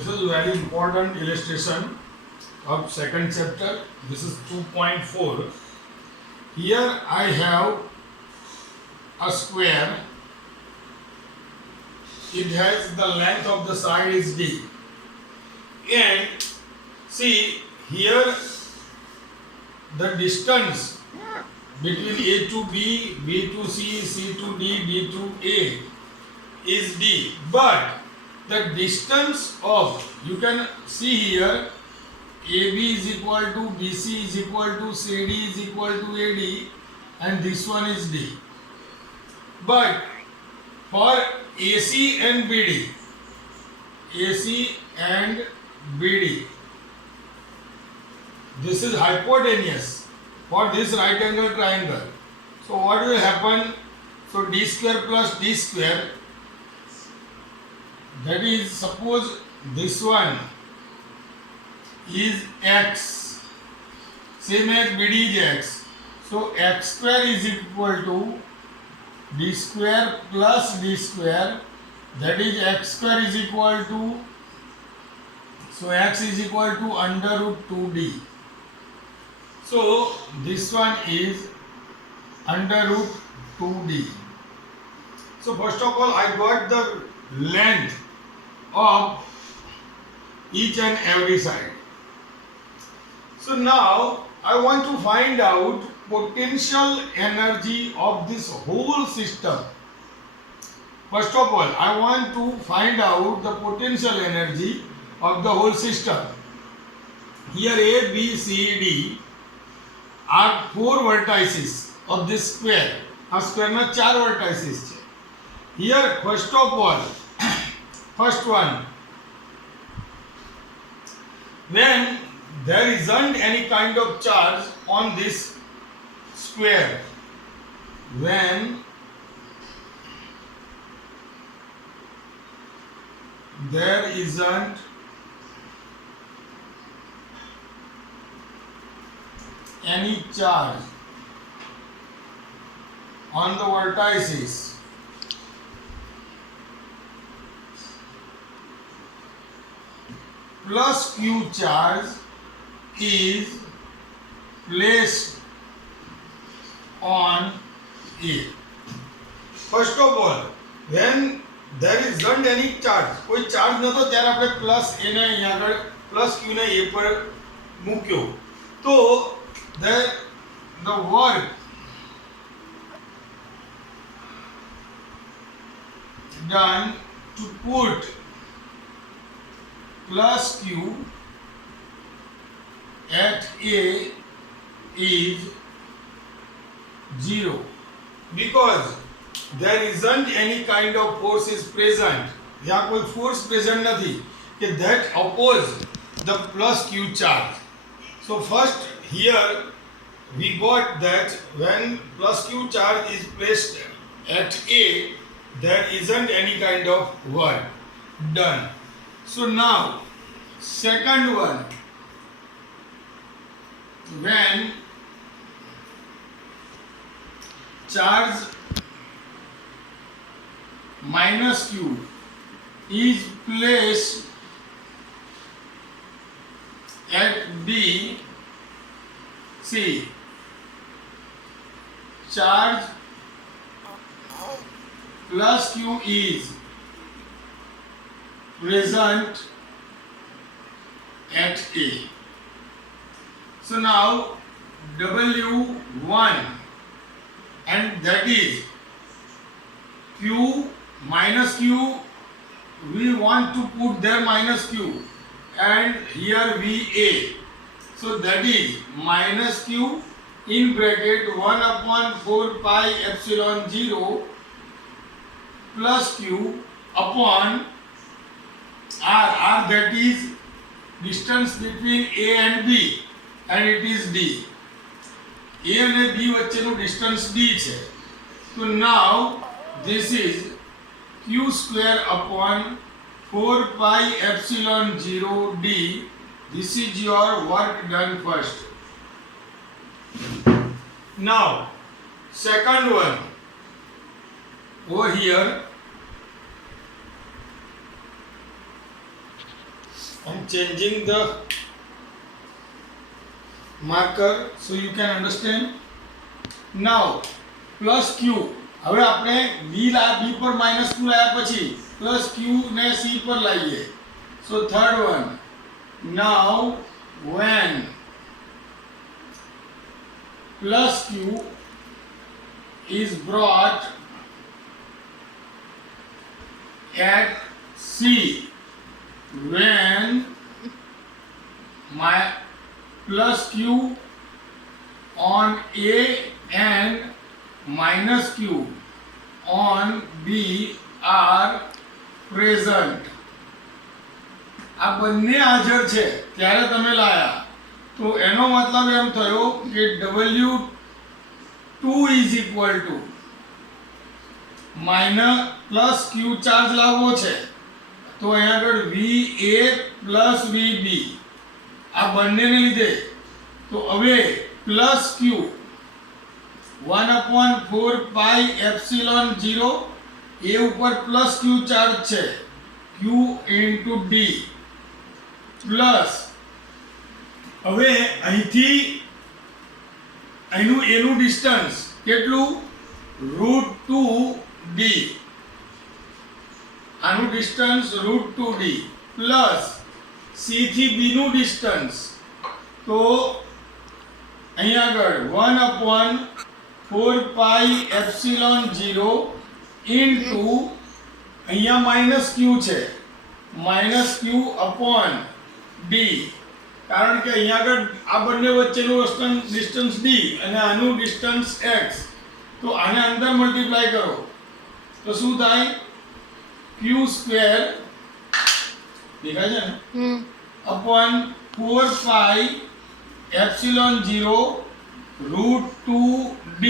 This is very important illustration of second chapter. This is 2.4. Here I have a square. It has the length of the side is d. And see here the distance between A to B, B to C, C to D, D to A is d. But the distance of, you can see here, AB is equal to BC is equal to CD is equal to AD, and this one is D. But for AC and BD, AC and BD, this is hypotenuse for this right angle triangle. So what will happen? So D square plus D square, that is, suppose this one is x, same as BD is x. So x square is equal to d square plus d square, that is x square is equal to, so x is equal to under root 2d. So this one is under root 2d. So first of all I got the length of each and every side. So now I want to find out potential energy of this whole system. First of all, I want to find out the potential energy of the whole system. Here A, B, C, D are four vertices of this square. A square में चार vertices છે. Here first of all, first one, when there isn't any kind of charge on this square, when there isn't any charge on the vertices, plus q charge is placed on A. First of all, when there isn't any charge, कोई charge न तो त्यार आपने plus ए ने यहाँ कर plus Q ने ए पर मूक्यो, तो the work done to put plus q at A is 0, because there isn't any kind of force is present. यहाँ कोई force present नहीं कि that oppose the plus q charge. So first here we got that when plus q charge is placed at A, there isn't any kind of work done. So now second one, when charge minus q is placed at B, see, charge plus q is present at A. So now W1, and that is q minus q, we want to put there minus q, and here VA. So that is minus q in bracket 1 upon 4 pi epsilon 0 plus q upon R, that is distance between A and B, and it is D. A and B વચ્ચેનું distance D છે. So now this is q square upon 4 pi epsilon 0 D. This is your work done first. Now second one, over here I'm changing the marker so you can understand. Now plus q. હવે આપણે b પર -2 લાયા પછી plus q ને c પર લાવીએ. So third one. Now when plus q is brought at c, when my plus q on a and minus q on b are present. આ બંને હાજર છે ત્યારે તમે લાયા તો એનો મતલબ એમ થયો કે W2 is equal to minus plus q charge લાવવો છે તો અહીંયા આગળ VA પ્લસ VB આ બંનેને લીધે તો હવે પ્લસ q 1/4 પાઈ એપ્સિલોન 0 એ ઉપર પ્લસ q ચાર્જ છે q into d પ્લસ હવે અહીંથી એનું ડિસ્ટન્સ કેટલું √2d આનું ડિસ્ટન્સ √2d પ્લસ c થી b નું ડિસ્ટન્સ તો અહીં આગળ 1/4 પાઈ એપ્સિલોન 0 ઇન્ટુ અહીંયા માઇનસ q છે માઇનસ q અપોન d કારણ કે અહીંયા આગળ આ બંને વચ્ચેનું ડિસ્ટન્સ d અને આનું ડિસ્ટન્સ x તો આને અંદર મલ્ટીપ્લાય કરો તો શું થાય q² દેખાય છે ને upon 4 pi epsilon 0 √2d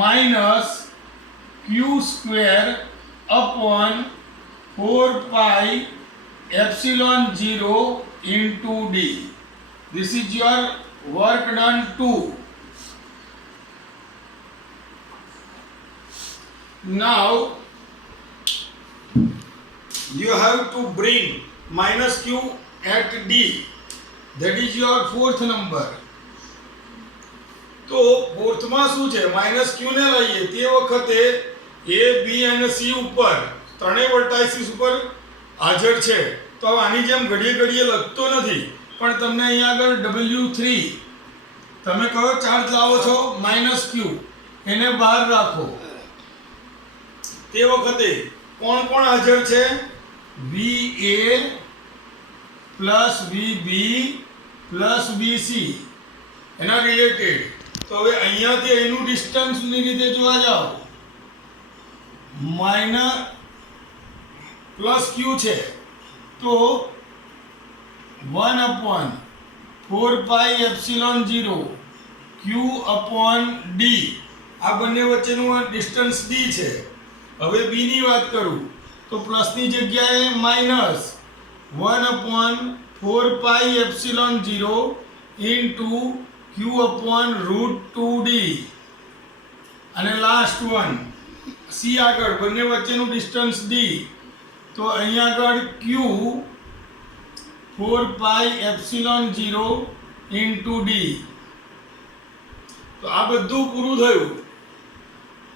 minus q² upon 4 pi epsilon 0 into d. This is your work done 2. Now you have to bring minus q at d. That is your fourth number. તો ફોર્થમાં શું છે minus q ને લઈએ તે વખતે a b અને c ઉપર ત્રણેય વર્ટાઇસિસ ઉપર હાજર છે તો આની જેમ ઘડીએ ઘડીએ લખતો નથી પણ તમને અહીંયા આગળ W3 તમે કયો ચાર્જ લાવો છો -q એને બહાર રાખો તે વખતે કોણ કોણ હાજર છે VA plus VB plus BC એના રિલેટેડ તો હવે અહીંયાથી એનું ડિસ્ટન્સની રીતે જોવા જાઓ માઇનસ પ્લસ q છે તો 1/4 પાઈ એપ્સિલોન 0 q અપોન d આ બંને વચ્ચેનું ડિસ્ટન્સ d છે હવે b ની વાત કરું તો પ્લસ ની જગ્યાએ માઇનસ 1/4 પાઈ epsilon 0 into q upon √2d અને લાસ્ટ વન c આગળ બંને વચ્ચેનું ડિસ્ટન્સ d તો અહીંયા આગળ q 4 પાઈ એપ્સિલોન 0 ઇન્ટુ d તો આ બધું પૂરું થયું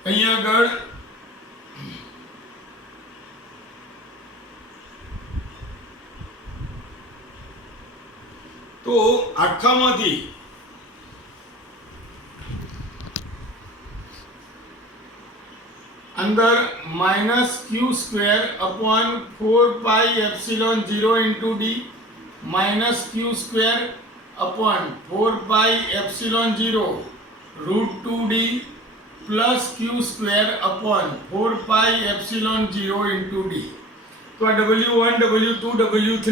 અહીંયા આગળ તો આખામાંથી अंदर -q² upon 4 pi epsilon 0 into d -q² upon 4 pi epsilon 0 √2d plus q² upon 4 pi epsilon 0 into d तो आ W1 W2 W3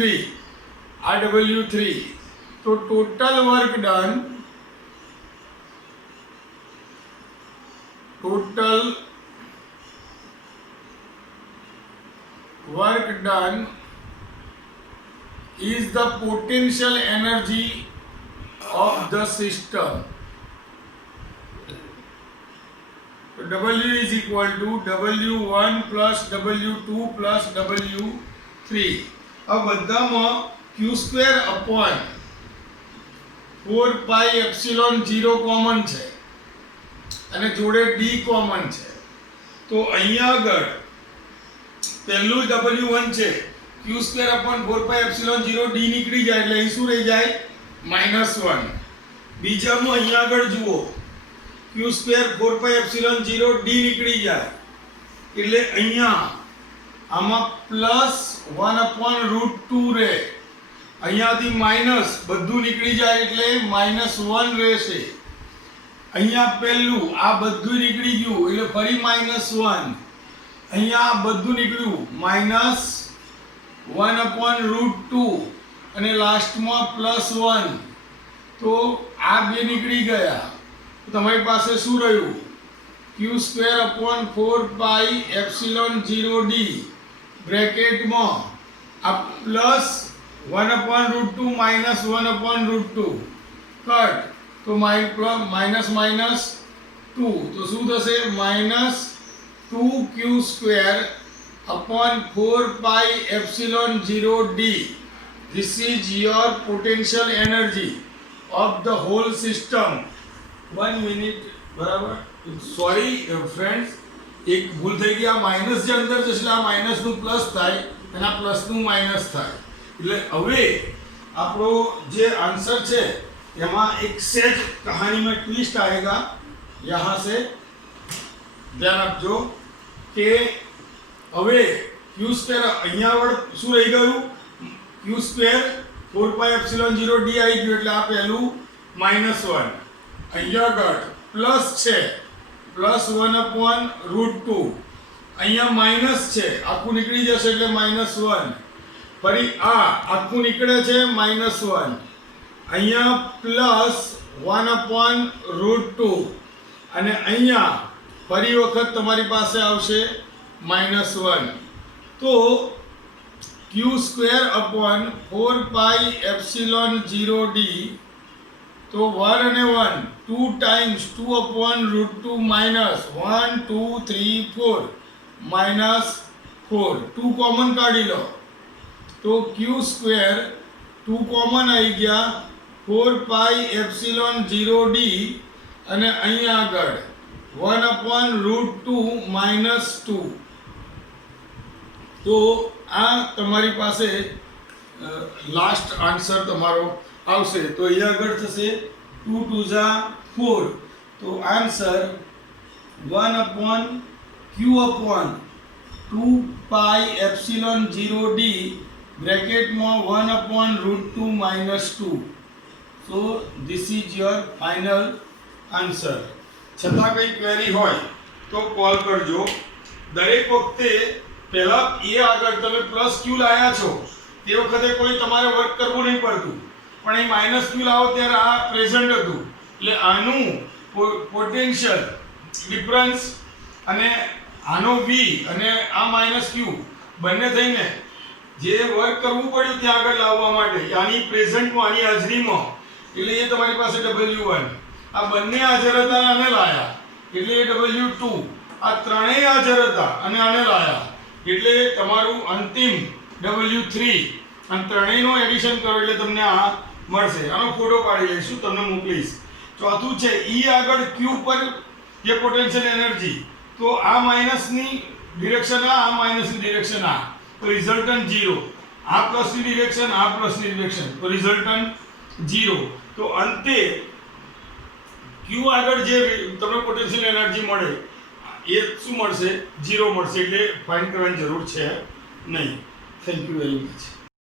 आ W3 तो total work done work done is the potential energy of the system. So W is equal to W1 plus W2 plus W3 3. अब બધામાં q² upon 4 pi epsilon 0 common છે અને જોડે d common છે. તો અહીંયા આગળ પહેલું w1 છે q² upon 4 pi epsilon 0 d નીકળી જાય એટલે અહીં શું રહી જાય -1. બીજામાં અહીંયા આગળ જુઓ q² 4 pi epsilon 0 d નીકળી જાય એટલે અહીંયા આમાં +1/√2 રહે. અહીંયાથી માઈનસ બધું નીકળી જાય એટલે -1 રહેશે. અહીંયા પહેલું આ બધું નીકળી ગયું એટલે ફરી -1. અહીંયા બધું નીકળ્યું -1/√2 અને લાસ્ટમાં +1. તો આ બે નીકળી ગયા. તમારી પાસે શું રહ્યું q² upon 4 pi epsilon 0 d બ્રેકેટમાં આ +1/√2 -1/√2 કટ. તો માઇનસ માઇનસ 2 તો શું થશે -2q² upon 4 pi epsilon 0 d. This is your potential energy of the whole system. 1 minute બરાબર. સોરી ફ્રેન્ડ્સ, એક ભૂલ થઈ ગઈ. આ માઇનસ જે અંદર જશે એટલે આ માઇનસનું પ્લસ થાય અને આ પ્લસનું માઇનસ થાય. એટલે હવે આપણો જે આન્સર છે એમાં એક સેજ कहानी में ट्विस्ट आएगा. यहाँ से ध्यान रखજો કે હવે q² અહીંયા આગળ શું રહી ગયું q² 4 pi epsilon 0 d આવી ગયું એટલે આ પહેલું -1. અહીંયા આગળ પ્લસ છે +1/√2. અહીંયા માઇનસ છે આખું નીકળી જશે એટલે -1. ફરી આ આખું નીકળે છે -1. અહીંયા +1/√2 અને અહીંયા ફરી વખત તમારી પાસે આવશે -1. તો q² upon 4 pi epsilon 0 d. તો 1 અને 1 2 times 2/√2 minus 1 2 3 4 -4. 2 કોમન કાઢી લો તો q² 2 કોમન આવી ગયા 4 pi epsilon 0 d અને અહીંયા આગળ 1/√2 -2. તો આ તમારી પાસે લાસ્ટ આન્સર તમારો આવશે. તો અહીંયા આગળ થશે 2 2 જા 4. તો answer 1/q/2 pi epsilon 0 d બ્રેકેટમાં 1/√2 -2. So this is your final answer. છતાં કંઈ ક્વેરી હોય તો કોલ કરજો. દરેક વખતે પહેલા એ આગળ તમે +q લાયા છો તે વખતે કોઈ તમારે વર્ક કરવું નહીં પડતું, પણ એ -q લાવો ત્યારે આ પ્રેઝન્ટ હતું એટલે આનું પોટેન્શિયલ ડિફરન્સ અને આનો v અને આ -q બંને થઈને જે વર્ક કરવું પડ્યું ત્યાં આગળ લાવવા માટે આની પ્રેઝન્ટમાં આની હાજરીમાં એટલે એ તમારી પાસે W1. આ બંને હાજર હતા અને લાયા એટલે એ W2. આ ત્રણેય હાજર હતા અને આને લાયા એટલે તમારું અંતિમ W3 અને ત્રણેયનો એડિશન કરો એટલે તમને આ મળશે. આનો ફોટો પાડી લઈશું, તમને મોકલીશ. ચોથું છે E આગળ Q પર જે પોટેન્શિયલ એનર્જી. તો આ માઇનસની ડિરેક્શન આ માઇનસની ડિરેક્શન આ, તો રિઝલ્ટન્ટ 0. આ પ્લસની ડિરેક્શન આ પ્લસની ડિરેક્શન, તો રિઝલ્ટન્ટ 0. તો અંતે Q આગળ જે તમને પોટેન્શિયલ એનર્જી મળે એ શું મળશે 0 મળશે. એટલે ફાઇન્ડ કરવાની જરૂર છે નહીં. Thank you very much.